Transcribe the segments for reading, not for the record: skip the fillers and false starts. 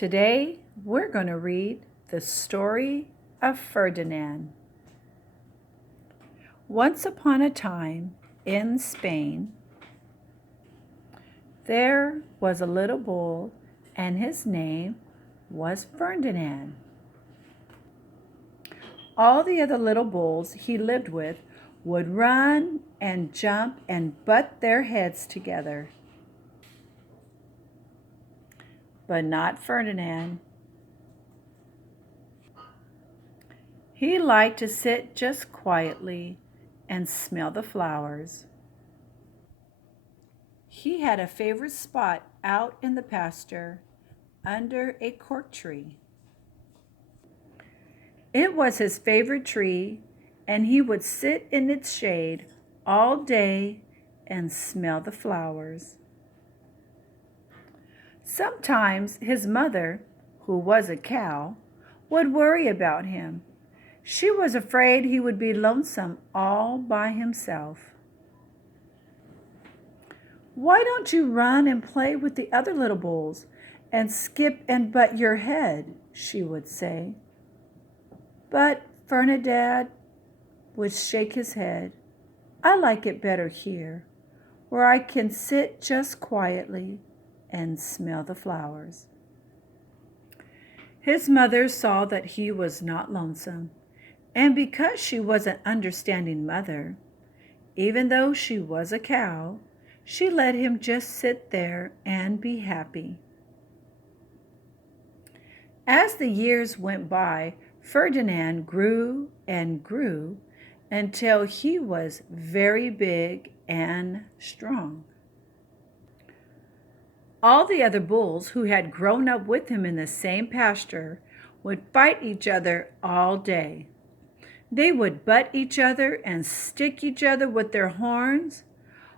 Today, we're going to read the story of Ferdinand. Once upon a time in Spain, there was a little bull, and his name was Ferdinand. All the other little bulls he lived with would run and jump and butt their heads together. But not Ferdinand. He liked to sit just quietly and smell the flowers. He had a favorite spot out in the pasture under a cork tree. It was his favorite tree, and he would sit in its shade all day and smell the flowers. Sometimes his mother, who was a cow, would worry about him. She was afraid he would be lonesome all by himself. "Why don't you run and play with the other little bulls and skip and butt your head?" she would say. But Ferdinand would shake his head. "I like it better here, where I can sit just quietly and smell the flowers." His mother saw that he was not lonesome, and because she was an understanding mother, even though she was a cow, she let him just sit there and be happy. As the years went by, Ferdinand grew and grew until he was very big and strong. All the other bulls who had grown up with him in the same pasture would fight each other all day. They would butt each other and stick each other with their horns.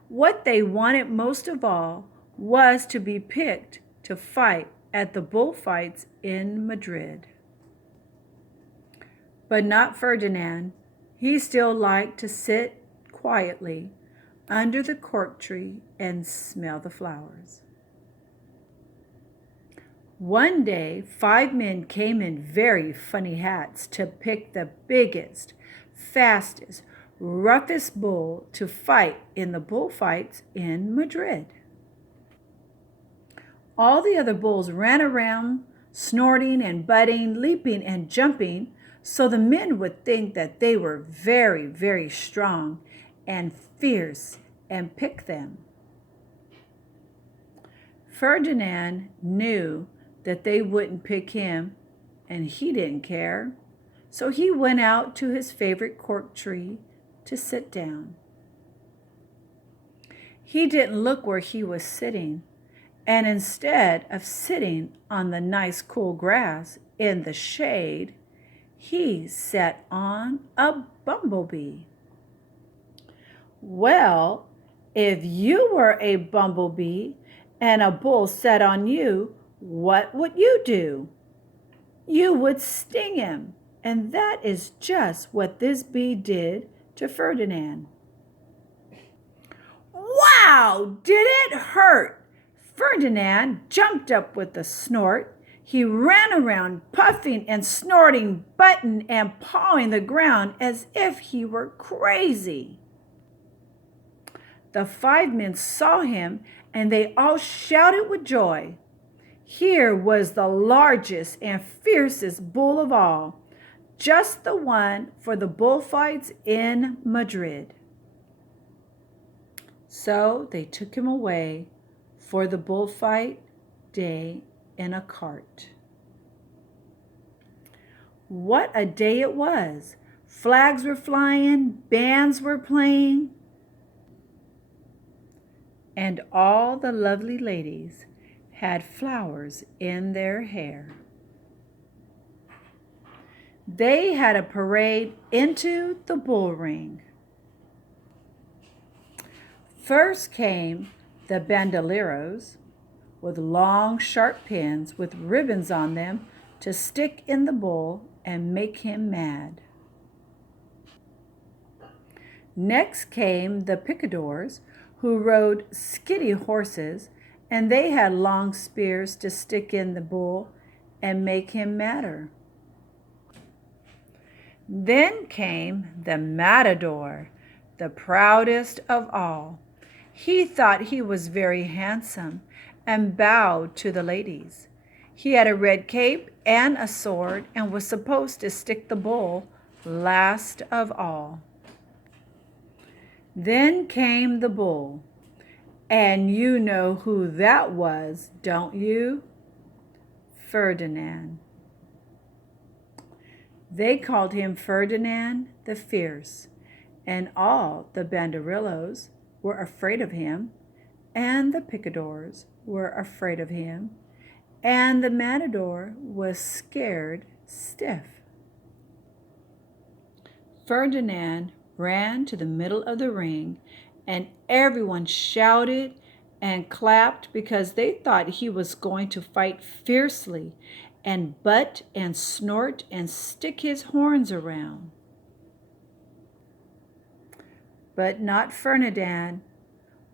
What they wanted most of all was to be picked to fight at the bullfights in Madrid. But not Ferdinand. He still liked to sit quietly under the cork tree and smell the flowers. One day, 5 men came in very funny hats to pick the biggest, fastest, roughest bull to fight in the bullfights in Madrid. All the other bulls ran around, snorting and butting, leaping and jumping, so the men would think that they were very, very strong and fierce and pick them. Ferdinand knew that they wouldn't pick him, and he didn't care. So he went out to his favorite cork tree to sit down. He didn't look where he was sitting, and instead of sitting on the nice cool grass in the shade, he sat on a bumblebee. Well, if you were a bumblebee and a bull sat on you, what would you do? You would sting him, and that is just what this bee did to Ferdinand. Wow, did it hurt? Ferdinand jumped up with a snort. He ran around puffing and snorting, butting and pawing the ground as if he were crazy. The 5 men saw him, and they all shouted with joy. Here was the largest and fiercest bull of all, just the one for the bullfights in Madrid. So they took him away for the bullfight day in a cart. What a day it was! Flags were flying, bands were playing, and all the lovely ladies had flowers in their hair. They had a parade into the bull ring. First came the bandoleros with long, sharp pins with ribbons on them to stick in the bull and make him mad. Next came the picadors, who rode skitty horses, and they had long spears to stick in the bull and make him madder. Then came the matador, the proudest of all. He thought he was very handsome and bowed to the ladies. He had a red cape and a sword and was supposed to stick the bull last of all. Then came the bull, and you know who that was, don't you? Ferdinand. They called him Ferdinand the Fierce, and all the banderillos were afraid of him, and the picadors were afraid of him, and the matador was scared stiff. Ferdinand ran to the middle of the ring, and everyone shouted and clapped because they thought he was going to fight fiercely and butt and snort and stick his horns around. But not Ferdinand.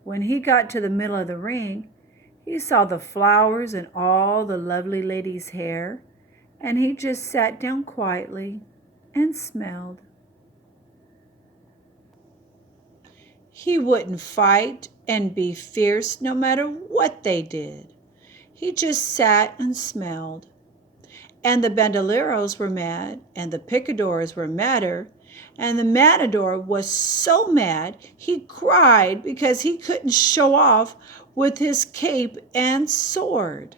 When he got to the middle of the ring, he saw the flowers in all the lovely ladies' hair, and he just sat down quietly and smelled. He wouldn't fight and be fierce no matter what they did. He just sat and smelled. And the bandoleros were mad, and the picadors were madder, and the matador was so mad he cried because he couldn't show off with his cape and sword.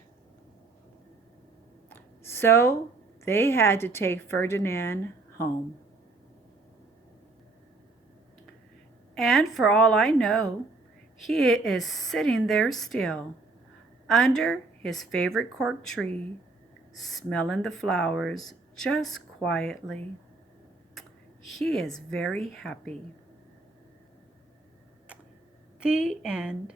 So they had to take Ferdinand home. And for all I know, he is sitting there still, under his favorite cork tree, smelling the flowers just quietly. He is very happy. The end.